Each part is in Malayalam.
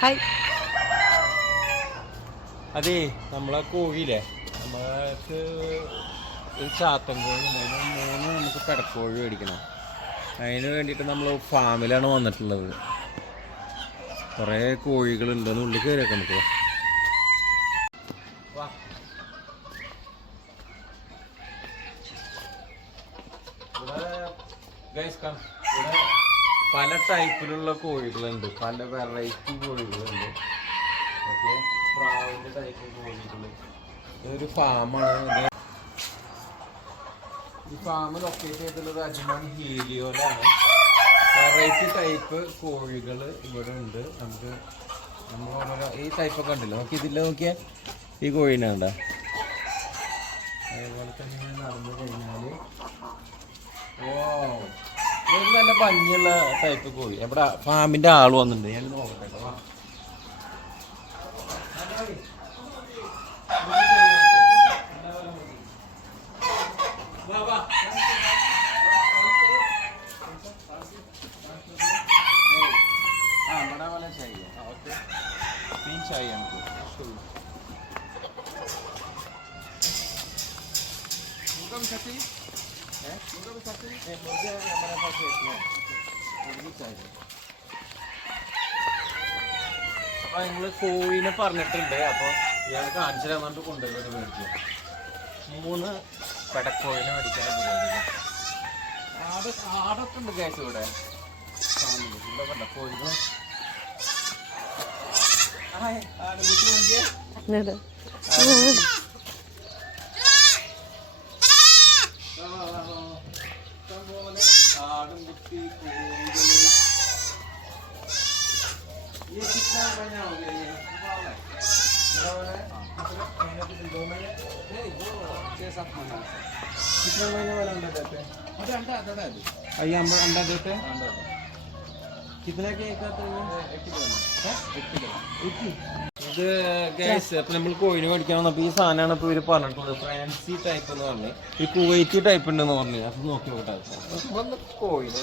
ഹായ് അതേ നമ്മളെ കോഴിയില്ലേ നമ്മൾക്ക് ഒരു ചാത്തൻ കോഴി മൂന്ന് നമുക്ക് പെടക്കോഴി മേടിക്കണം. അതിന് വേണ്ടിയിട്ട് നമ്മൾ ഫാമിലാണ് വന്നിട്ടുള്ളത്. കുറേ കോഴികളുണ്ടെന്ന് ഉള്ളിൽ കയറിയൊക്കെ നമുക്ക് വാ. ഇവിടെ guys come. ഇവിടെ പല ടൈപ്പിലുള്ള കോഴികളുണ്ട്. പല വെറൈറ്റി കോഴികളുണ്ട്. ഓക്കെ? പ്രാവിന്റെ ടൈപ്പ് കോഴികൾ. ഇതൊരു ഫാമാണ് ഈ ഫാം ലൊക്കേറ്റ് ചെയ്തിട്ടുള്ളത് അജ്മാൻ ഹീലിയോയിലാണ് വെറൈറ്റി ടൈപ്പ് കോഴികൾ ഇവിടെ ഉണ്ട് നമുക്ക് നമ്മൾ ഓരോരോ ഈ ടൈപ്പൊക്കെ ഉണ്ടല്ലോ. നോക്കി ഇതില്ല നോക്കിയാൽ ഈ കോഴീനെ ഉണ്ടോ അതേപോലെ തന്നെ നടന്നു കഴിഞ്ഞാൽ ഓ നല്ല ഭംഗിയുള്ള ടൈപ്പ് കോഴി. എവിടെ ഫാമിന്റെ ആൾ വന്നിട്ടുണ്ട്. ഞാൻ നോക്കട്ടെ പറഞ്ഞിട്ടുണ്ട്. അപ്പൊ ഇയാൾ കാണിച്ചു തന്നിട്ട് കൊണ്ടുവരുന്നത് മേടിക്കുക മൂന്ന് പെടക്കോയിനെ മേടിക്കാൻ ആട് ആടൊക്കെ ഉണ്ട് ഗ്യാസ് ഇവിടെ. ഇവിടെ കണ്ട? കോഴികൾ. ഈ दो महीने नहीं दो छः सात महीना कितना महीने वाला अंडा देते हैं अरे अंडा अंडा है आइए हम अंडा देते हैं अंडा कितना के एक आता है ये एक किलो है एक किलो ഇത് ഗ്യാസ് അപ്പൊ നമ്മൾ കോഴിനെ മേടിക്കാൻ വന്നപ്പോ ഈ സാധനമാണ് ഇപ്പൊ ഇവര് പറഞ്ഞിട്ടുള്ളത് ഫ്രാൻസി ടൈപ്പ് എന്ന് പറഞ്ഞു ഈ കുവൈറ്റി ടൈപ്പ് ഉണ്ടെന്ന് പറഞ്ഞു അത് നോക്കി നോക്കട്ടെ വന്ന് കോഴിനെ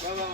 അതെല്ലാം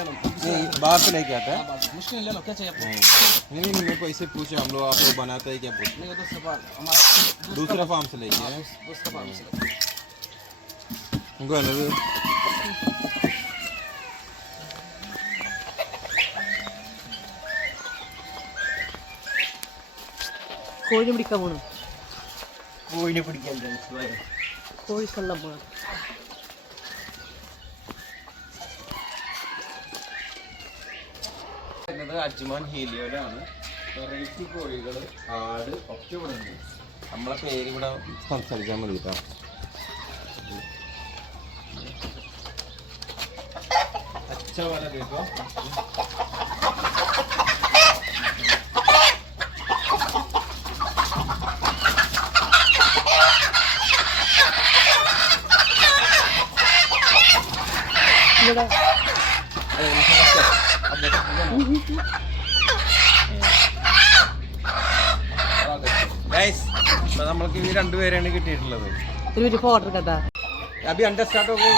बाहर से लेके आता है हाँ, बात- मुश्किल ले लो क्या चाहिए आपको नहीं नहीं मेरे को ऐसे पूछे हम लोग आपको बनाते हैं क्या पूछे नहीं वो दूसरा बार हमारा दूसरा फार्म से लेके आए दूसरा बार से लो। उनको है ना वो- കോഴി പിടിക്കാൻ പോണു കോഴിനെ പിടിക്കാൻ മനസ്സിലായോ കോഴിക്കള്ളം പോണം വരുന്നത് അജ്മാൻ ഹീലിയോയിലാണ് വെറൈറ്റി കോഴികൾ ആട് ഒക്കെ ഇവിടെ ഉണ്ട്. നമ്മളെ പേര് ഇവിടെ സംസാരിക്കാൻ മതി കേട്ടോ. अच्छा वाला देखो Yeah. നമ്മൾക്ക് ഈ രണ്ടുപേരെയാണ് കിട്ടിയിട്ടുള്ളത് ഒരു മിനിറ്റ് ഫോട്ടോ എടുക്കട്ടാ അഭി അന്റെ സ്റ്റാർട്ട് ഒക്കെ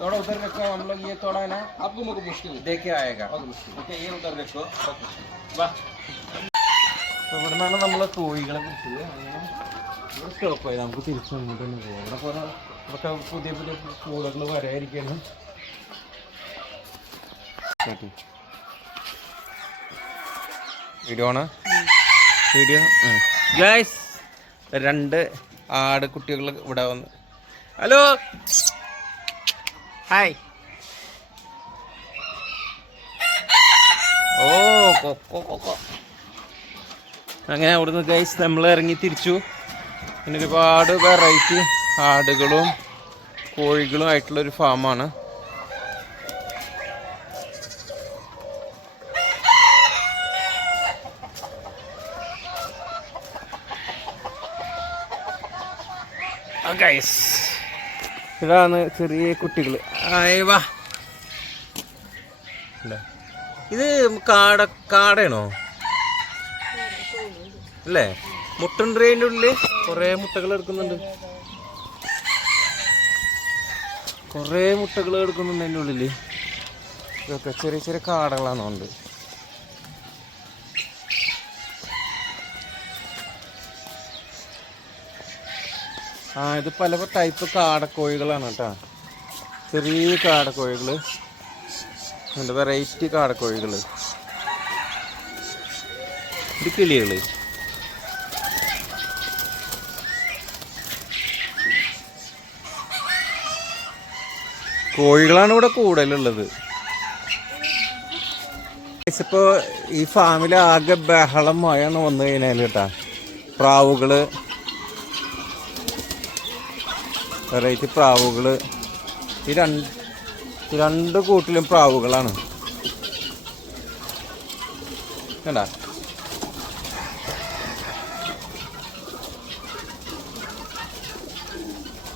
थोड़ा उधर रखो हम लोग ये थोड़ा है ना आपको मुझको मुश्किल है देख के आएगा बहुत मुश्किल ഓക്കെ ഈ ഉത്തരം വെക്കോ വാ ഇവിടെ നിന്നാണ് നമ്മൾ കോഴികളെ പിടിച്ചത്. അങ്ങനെ ഇവിടെ സ്റ്റോപ്പായി നമുക്ക് തിരിച്ചു വന്നിട്ട് തന്നെ പോകാം ഇവിടെ കുറെ ഇതൊക്കെ പുതിയ പുതിയ കൂടുതൽ വരായിരിക്കണം വീഡിയോ ആണ്? വീഡിയോ ഗൈസ് രണ്ട് ആട് കുട്ടികൾ ഇവിടെ വന്ന്. ഹലോ ഹായ് ഓ കൊക്കോ കൊക്കോ അങ്ങനെ അവിടുന്ന് ഗൈസ് നമ്മൾ ഇറങ്ങി തിരിച്ചു. പിന്നെ ഒരുപാട് വെറൈറ്റി ആടുകളും കോഴികളും ആയിട്ടുള്ള ഒരു ഫാമാണ് ഗൈസ് ഇതാണ് ചെറിയ കുട്ടികൾ വാ. ഇത് കാട കാടയാണോ? അല്ലേ? മുട്ടുണ്ട് അതിന്റെ ഉള്ളിൽ കുറേ മുട്ടകൾ എടുക്കുന്നുണ്ട്. കുറേ മുട്ടകൾ എടുക്കുന്നുണ്ട് അതിന്റെ ഉള്ളിൽ ഇതൊക്കെ ചെറിയ ചെറിയ കാടകളാണെന്നുണ്ട് ആ ഇത് പല ടൈപ്പ് കാടക്കോഴികളാണ് കേട്ടോ. ചെറിയ കാടക്കോഴികൾ ഉണ്ട് വെറൈറ്റി കാടക്കോഴികൾ ഇത് കിളികൾ കോഴികളാണ് ഇവിടെ കൂടുതലുള്ളത്. ഇപ്പോൾ ഈ ഫാമിൽ ആകെ ബഹളം മഴയാണ് വന്നു കഴിഞ്ഞാൽ കേട്ടാ. പ്രാവുകൾ വെറൈറ്റി പ്രാവുകൾ. ഈ രണ്ട് രണ്ട് കൂട്ടിലും പ്രാവുകളാണ്. കണ്ടാ?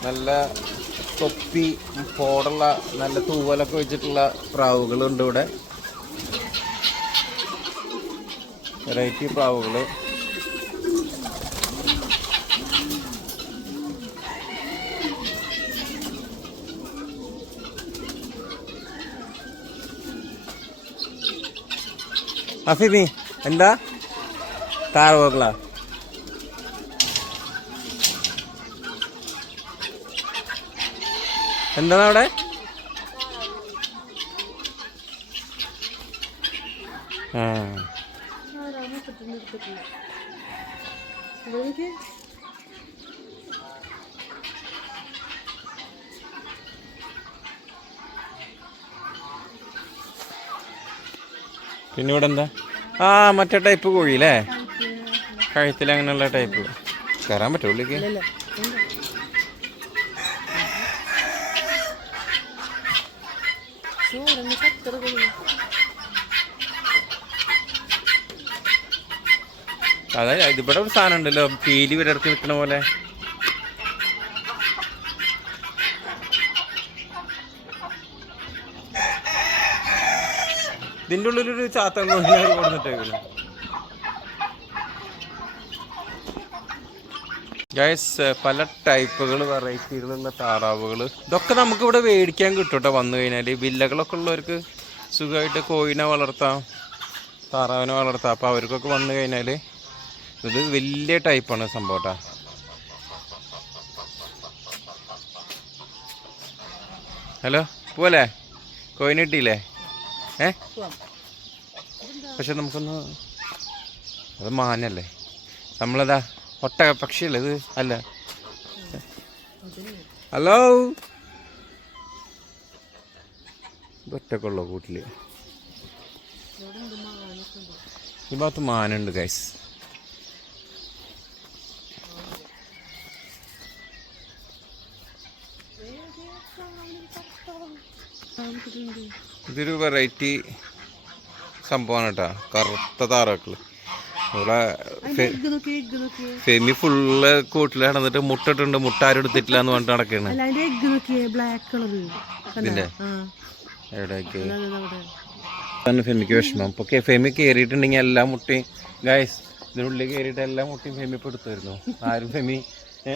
നല്ല തൊപ്പി പോടുള്ള നല്ല തൂവലൊക്കെ വെച്ചിട്ടുള്ള പ്രാവുകളുണ്ട് ഇവിടെ. വെറൈറ്റി പ്രാവുകൾ അഫിബി എന്താ? താറവുകളാ എന്താണ് അവിടെ? പിന്നെ ഇവിടെ എന്താ? ആ മറ്റേ ടൈപ്പ് കോഴി അല്ലേ കഴുത്തിൽ അങ്ങനെയുള്ള ടൈപ്പ് കയറാൻ പറ്റുമോ അതായത് ഇതിവിടെ ഒരു സാധനം ഉണ്ടല്ലോ പീലി വിടർത്തി നിൽക്കണ പോലെ. ഇതിന്റെ ഉള്ളിലൊരു ചാത്തൻ കോഴിനെ കൊടുത്തിട്ടേക്കുന്നു ഗൈസ് പല ടൈപ്പുകൾ വെറൈറ്റികളുള്ള താറാവുകൾ ഇതൊക്കെ നമുക്ക് ഇവിടെ മേടിക്കാൻ കിട്ടും കേട്ടോ വന്നു കഴിഞ്ഞാൽ വില്ലകളൊക്കെ ഉള്ളവർക്ക് സുഖമായിട്ട് കോഴിനെ വളർത്താം താറാവിനെ വളർത്താം. അപ്പോൾ അവർക്കൊക്കെ വന്നു കഴിഞ്ഞാൽ ഇത് വലിയ ടൈപ്പാണ് സംഭവം കേട്ടോ ഹലോ പോലെ കോയിന് കിട്ടിയില്ലേ? ഏ? പക്ഷെ നമുക്കൊന്ന് അത് മാനല്ലേ? നമ്മളതാ ഒട്ടക പക്ഷിയല്ലേ ഇത്? അല്ല. ഹലോ? ഒറ്റക്കുള്ള കൂട്ടിൽ. ഈ ഭാഗത്ത് മാനുണ്ട് ഗൈസ് ഇതൊരു വെറൈറ്റി സംഭവമാണ് കേട്ടോ. കറുത്ത താറാക്കൾ എഗ് നോക്കി ഫെമി ഫുള്ള് കൂട്ടിൽ നടന്നിട്ട് മുട്ട ഇട്ടുണ്ട് മുട്ട ആരും എടുത്തിട്ടില്ല എന്ന് പറഞ്ഞിട്ട് നടക്കാണ് ഇതിന്റെ? എവിടേക്ക് ഫെമിക്ക് വിഷമം. ഇപ്പൊ ഫെമി കയറിയിട്ടുണ്ടെങ്കിൽ എല്ലാ മുട്ടയും ഗായ്സ് ഇതിനുള്ളിൽ കയറിയിട്ട് എല്ലാ മുട്ടയും ഫെമി ഇപ്പൊ എടുത്തായിരുന്നു ആരും ഫെമി ഏ?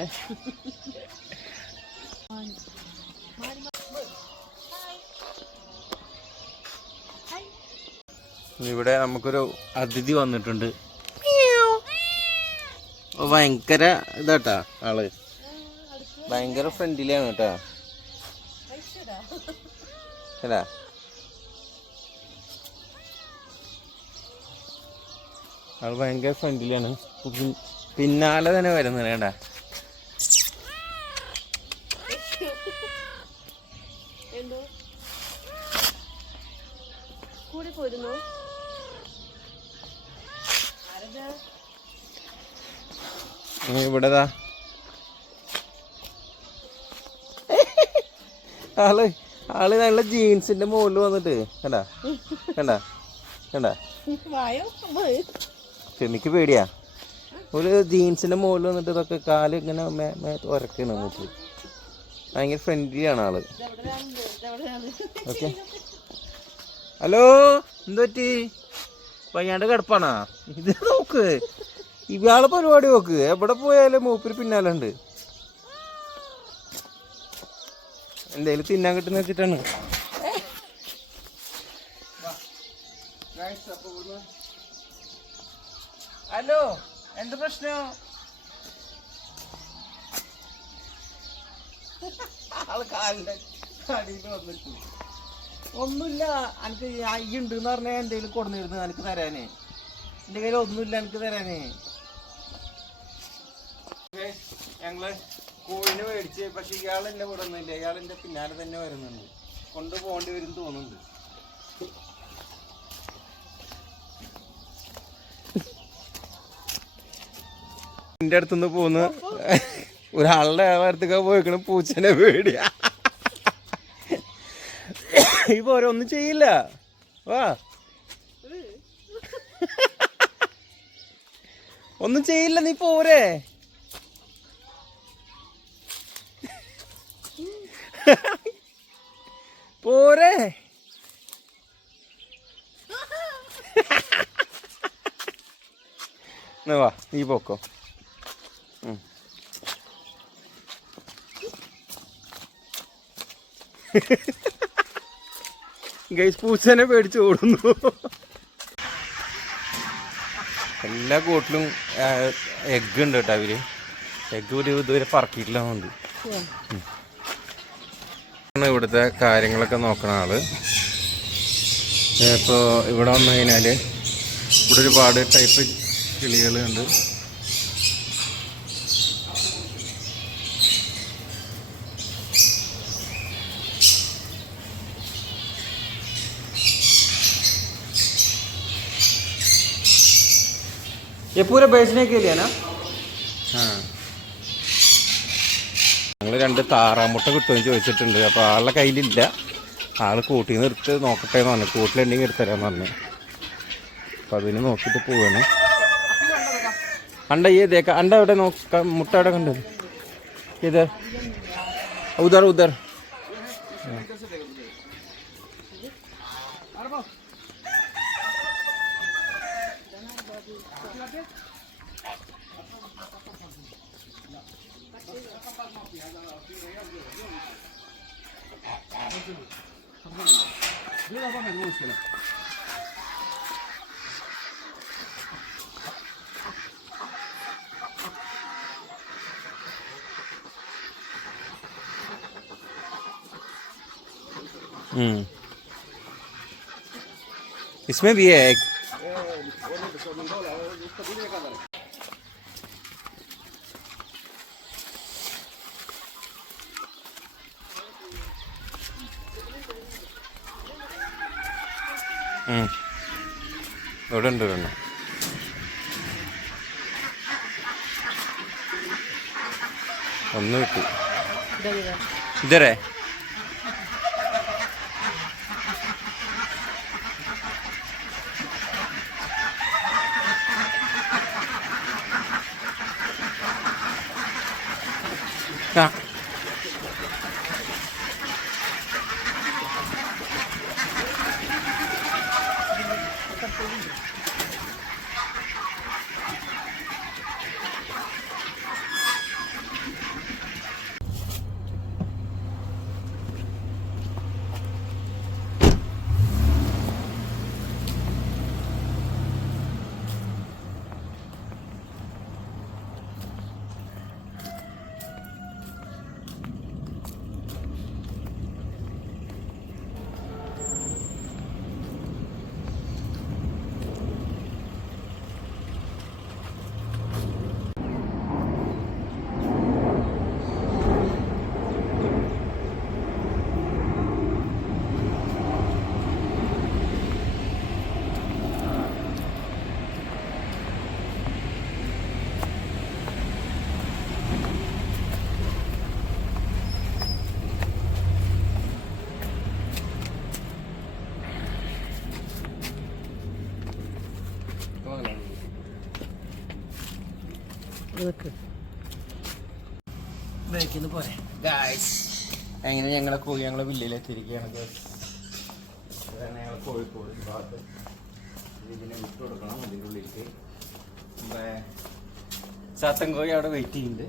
ഇവിടെ നമുക്കൊരു അതിഥി വന്നിട്ടുണ്ട്. ഓ, ഭയങ്കര ഇതാട്ടാ ആൾ. ഭയങ്കര ഫ്രണ്ട്ലിയാണ് കേട്ടാ. അല്ല. ആൾ ഭയങ്കര ഫ്രണ്ട്ലിയാണ് പിന്നാലെ തന്നെ വരുന്നത് കേട്ടാ. എന്തോ? കൂടി ഇവിടെതാ. ആൾ ആൾ നല്ല ജീൻസിന്റെ മുകളിൽ വന്നിട്ട്. കണ്ടാ? കണ്ടാ? കണ്ടാ? വായോ ഫെമിക്ക് പേടിയാ. ഒരു ജീൻസിന്റെ മുകളിൽ വന്നിട്ട് ഇതൊക്കെ കാൽ ഇങ്ങനെ നോക്കി ഉരക്കാണ് മൂത്ത്. ഭയങ്കര ഫ്രണ്ട്ലി ആണ് ആൾ. ഓക്കെ. ഹലോ എന്ത് പറ്റി വയ്യാണ്ട് കിടപ്പാണാ? ഇത് നോക്ക്. ഇയാളെ പരിപാടി നോക്ക്. എവിടെ പോയാലും മൂപ്പര് പിന്നാലെ ഉണ്ട് എന്തേലും തിന്നാൻ കിട്ടുന്ന വെച്ചിട്ടാണ്. ഹലോ എന്ത് പ്രശ്നം? ഒന്നുമില്ല. എനിക്ക് അയ്യുണ്ട് എന്ന് പറഞ്ഞാൽ എന്തെങ്കിലും കൊടുന്നിരുന്നു എനിക്ക് തരാനേ. എന്റെ കയ്യിൽ ഒന്നുമില്ല എനിക്ക് തരാനേ. ഞങ്ങൾ കോഴിനെ മേടിച്ച് പക്ഷെ ഇയാൾ എന്നെ കൂടെ ഒന്നുമില്ല ഇയാൾ എന്റെ പിന്നാലെ തന്നെ വരുന്നുണ്ട്. കൊണ്ടുപോകേണ്ടി വരും തോന്നുന്നുണ്ട്. എന്റെ അടുത്തുനിന്ന് പോന്ന് ഒരാളുടെ അടുത്തൊക്കെ പോയിക്കണ പൂച്ചനെ പേടിയാ. ഇപ്പൊ ഓരോന്നും ഒന്നും ചെയ്യില്ല. വാ. ഒന്നും ചെയ്യില്ല നീ പോരെ. പോരെ. വാ നീ പോക്കോ. ഗൈസ് പൂച്ചനെ പേടിച്ച് ഓടുന്നു. എല്ലാ കൂട്ടിലും എഗ് ഉണ്ട് കേട്ടോ അവർ. എഗ് ഒരു ഇതുവരെ പറക്കിയിട്ടില്ലാന്നുണ്ട്. ഇവിടുത്തെ കാര്യങ്ങളൊക്കെ നോക്കണ ആൾ. ഇപ്പോൾ ഇവിടെ വന്നു കഴിഞ്ഞാൽ ഇവിടെ ഒരുപാട് ടൈപ്പ് കിളികളുണ്ട്. ये पूरा बेचने के लिए ना हाँ ഞങ്ങൾ രണ്ട് താറാമുട്ട കിട്ടുമെന്ന് ചോദിച്ചിട്ടുണ്ട് അപ്പോൾ ആളുടെ കയ്യിലില്ല ആള് കൂട്ടി നിർത്ത് നോക്കട്ടെ എന്ന് പറഞ്ഞു കൂട്ടിലുണ്ടെങ്കിൽ എടുത്തരാന്ന് പറഞ്ഞു അപ്പം അതിന് നോക്കിയിട്ട് പോവാണ് അണ്ട ഈ ദേക്ക അണ്ട എവിടെ നോക്ക മുട്ട എവിടെ കണ്ടത് ഇത് ഉദർ ഉദർ Biraz bakın onu şöyle. हम्म इसमें भी है एक ഇവിടെ ഉണ്ട് ഒരെണ്ണം ഒന്ന് കിട്ടി. ഇതാ ഇതരേ ആ ബേക്കിന്ന് പോരെ. ഗായ്സ് അങ്ങനെ ഞങ്ങളെ കോഴി ഞങ്ങളെ വില്ലയിലെത്തിയിരിക്കുകയാണ് ഗൈസ് അതാണ് ഞങ്ങൾ കോഴിക്കോട് ഭാഗത്ത്. ഇതിനെ വിട്ടു കൊടുക്കണം അതിന്റെ ഉള്ളിലേക്ക്. ചാത്തൻ കോഴി അവിടെ വെയിറ്റ് ചെയ്യുന്നുണ്ട്.